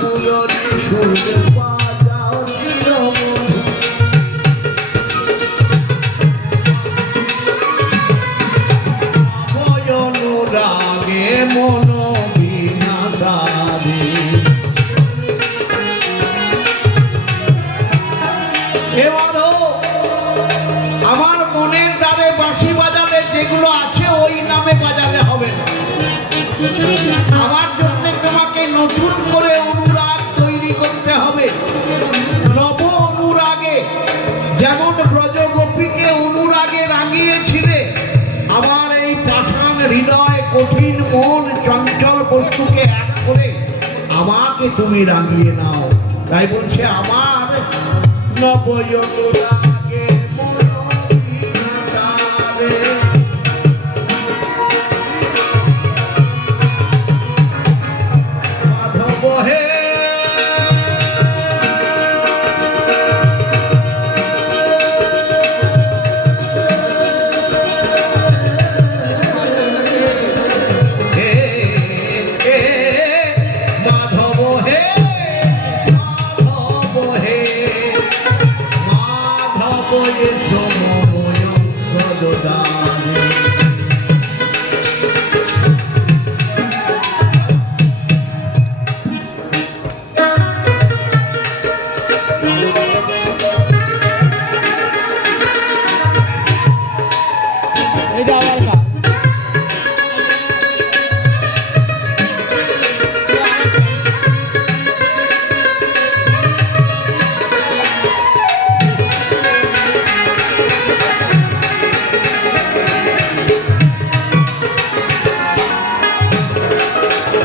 মুরলী সুর বাজাও চিরমধুর। ভয় অনুরাগে মন বিনা দাবি। আমার মনের দ্বারে বাঁশি বাজালে যেগুলো আছে ওই নামে বাজালে হবে না। আমার জন্য তোমাকে নতুন করে অনুরাগ তৈরি করতে হবে। নব অনুরাগে যেমন ব্রজগোপীকে অনুরাগে রাঙিয়েছিলে, আমার এই পাষাণ হৃদয় কঠিন মন চঞ্চল বস্তুকে এক করে আমাকে তুমি রাঙিয়ে নাও। তাই বলছে আমার নব অনুরাগ